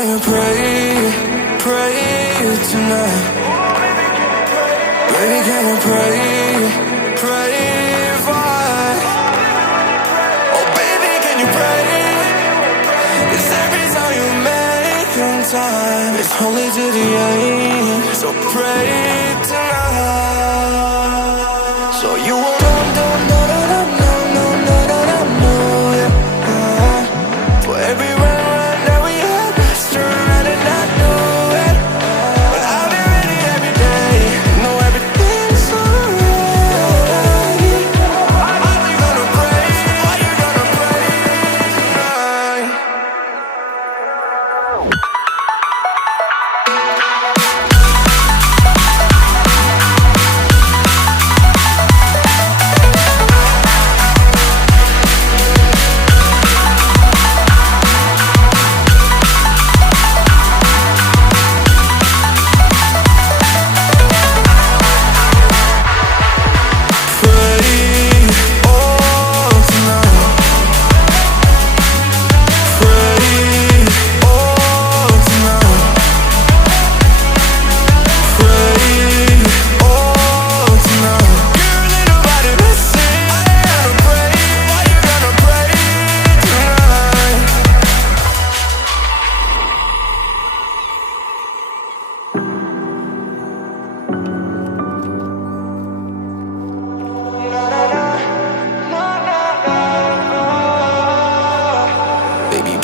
can you pray, pray tonight? Baby, can you pray, pray for? Oh baby, can you pray? It's every time you make in time. It's only to the end, so pray tonight. So you won't for every run that we had, just turn around and not do it. But I'll be ready every day, know everything's alright. Are you gonna pray? Are you gonna pray tonight?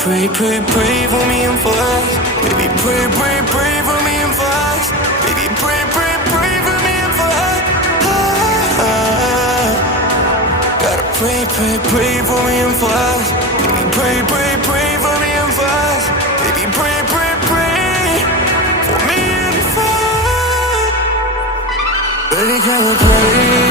Pray, pray, pray for me and for us. Baby, pray, pray, pray for me and for us. Baby, pray, pray, pray for me and for us. Gotta pray, pray, pray for me and for us. Baby, pray, pray, pray for me and for us. Baby, pray, pray, pray for me and for us. Baby, can you pray?